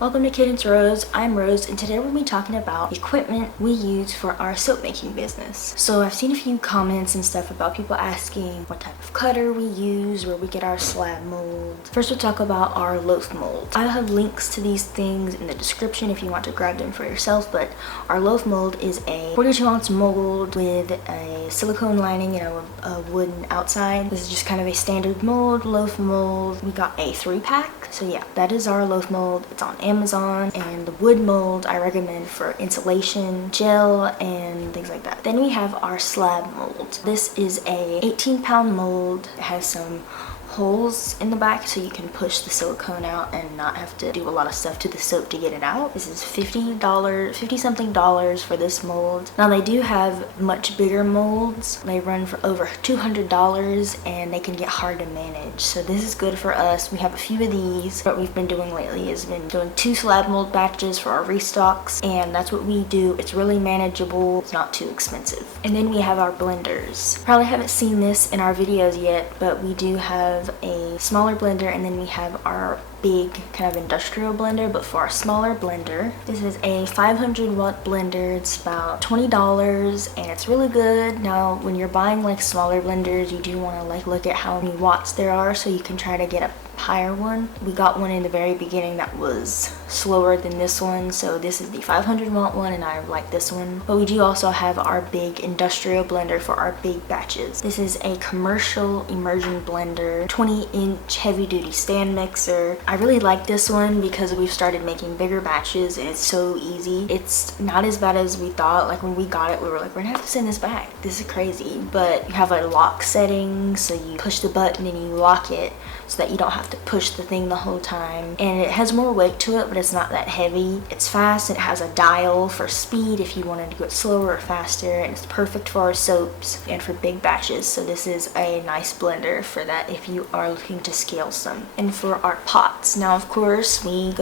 Welcome to Cadence Rose. I'm Rose, and today we're going to be talking about equipment we use for our soap making business. So I've seen a few comments and stuff about people asking what type of cutter we use, where we get our slab mold. First we'll talk about our loaf mold. I'll have links to these things in the description if you want to grab them for yourself, but our loaf mold is a 42-ounce mold with a silicone lining and a wooden outside. This is just kind of a standard mold, loaf mold. We got a 3-pack. So yeah, that is our loaf mold. It's on Amazon, and the wood mold I recommend for insulation, gel, and things like that. Then we have our slab mold. This is a 18-pound mold. It has some holes in the back so you can push the silicone out and not have to do a lot of stuff to the soap to get it out. This is $50 something for this mold. Now they do have much bigger molds. They run for over $200 and they can get hard to manage. So this is good for us. We have a few of these. What we've been doing lately is been doing 2 slab mold batches for our restocks, and that's what we do. It's really manageable. It's not too expensive. And then we have our blenders. Probably haven't seen this in our videos yet, but we do have a smaller blender, and then we have our big kind of industrial blender. But for our smaller blender, this is a 500-watt blender. It's about $20 and it's really good. Now when you're buying like smaller blenders, you do want to like look at how many watts there are so you can try to get a higher one. We got one in the very beginning that was slower than this one, so this is the 500-watt one and I like this one. But we do also have our big industrial blender for our big batches. This is a commercial immersion blender, 20-inch heavy-duty stand mixer. I really like this one because we've started making bigger batches and it's so easy. It's not as bad as we thought. Like when we got it, we were like, we're gonna have to send this back. This is crazy. But you have a lock setting, so you push the button and you lock it so that you don't have to push the thing the whole time. And it has more weight to it, but it's not that heavy. It's fast. It has a dial for speed if you wanted to go slower or faster, and it's perfect for our soaps and for big batches. So this is a nice blender for that if you are looking to scale some. And for our pots, now of course we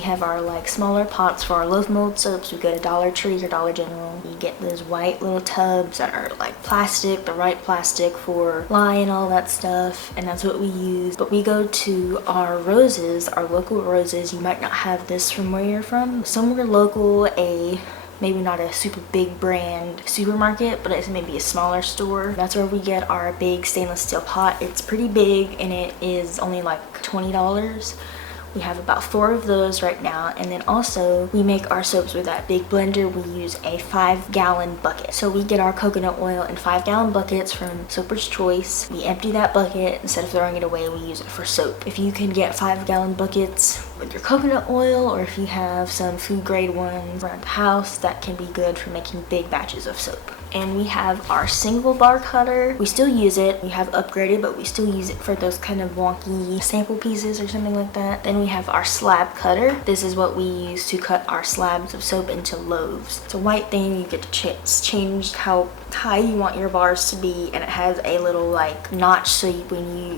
have our like smaller pots for our loaf mold soaps. We go to Dollar Tree or Dollar General. You get those white little tubs that are like plastic, the right plastic for lye and all that stuff, and that's what we use. But we go to our roses, our local roses. You might not have this from where you're from. Somewhere local, maybe not a super big brand supermarket, but it's maybe a smaller store. That's where we get our big stainless steel pot. It's pretty big and it is only like $20. We have about 4 of those right now. And then also we make our soaps with that big blender. We use a 5-gallon bucket. So we get our coconut oil in 5-gallon buckets from Soaper's Choice. We empty that bucket. Instead of throwing it away, we use it for soap. If you can get 5-gallon buckets with your coconut oil, or if you have some food grade ones around the house, that can be good for making big batches of soap. And we have our single bar cutter. We still use it. We have upgraded, but we still use it for those kind of wonky sample pieces or something like that. Then we have our slab cutter. This is what we use to cut our slabs of soap into loaves. It's a white thing. You get to change how high you want your bars to be, and it has a little like notch so you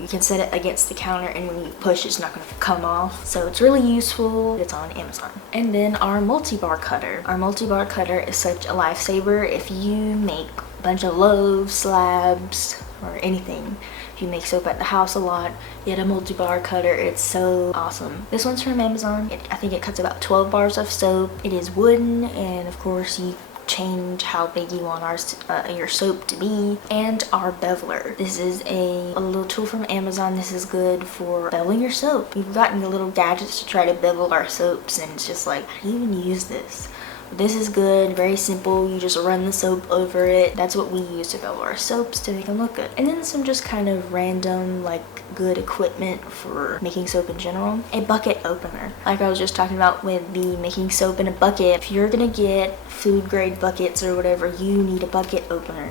can set it against the counter, and when you push it's not going to come off. So it's really useful. It's on Amazon. And then our multi-bar cutter. Our multi-bar cutter is such a lifesaver if you make a bunch of loaves, slabs, or anything. If you make soap at the house a lot, get a multi-bar cutter. It's so awesome. This one's from Amazon. I think it cuts about 12 bars of soap. It is wooden, and of course you change how big you want your soap to be. And our beveler. This is a little tool from Amazon. This is good for beveling your soap. We've gotten the little gadgets to try to bevel our soaps, and it's just like, how do you even use this? This is good, very simple. You just run the soap over it. That's what we use to bevel our soaps to make them look good. And then some just kind of random like good equipment for making soap in general. A bucket opener. Like I was just talking about with the making soap in a bucket. If you're gonna get food grade buckets or whatever, you need a bucket opener.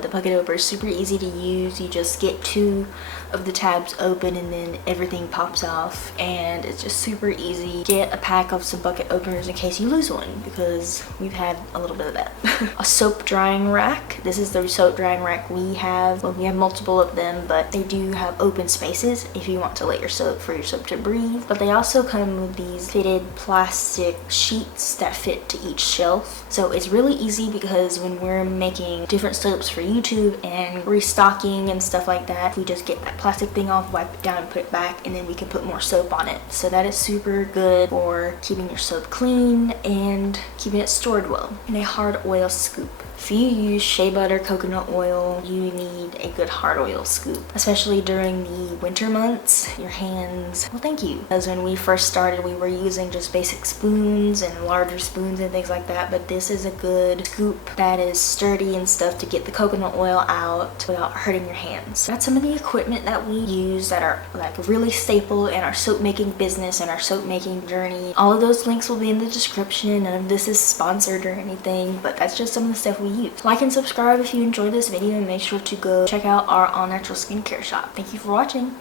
The bucket opener is super easy to use. You just get 2 of the tabs open and then everything pops off, and it's just super easy. Get a pack of some bucket openers in case you lose one, because because we've had a little bit of that. A soap drying rack. This is the soap drying rack we have. Well, we have multiple of them, but they do have open spaces if you want to let your soap for your soap to breathe. But they also come with these fitted plastic sheets that fit to each shelf. So it's really easy because when we're making different soaps for YouTube and restocking and stuff like that, we just get that plastic thing off, wipe it down and put it back, and then we can put more soap on it. So that is super good for keeping your soap clean and keeping it stored well. And a hard oil scoop. If you use shea butter, coconut oil, you need a good hard oil scoop, especially during the winter months. Your hands, well, thank you. Because when we first started, we were using just basic spoons and larger spoons and things like that, but this is a good scoop that is sturdy and stuff to get the coconut oil out without hurting your hands. That's some of the equipment that we use that are like really staple in our soap making business and our soap making journey. All of those links will be in the description. None of this is sponsored or anything, but that's just some of the stuff we use. Like and subscribe if you enjoyed this video, and make sure to go check out our all natural skincare shop. Thank you for watching.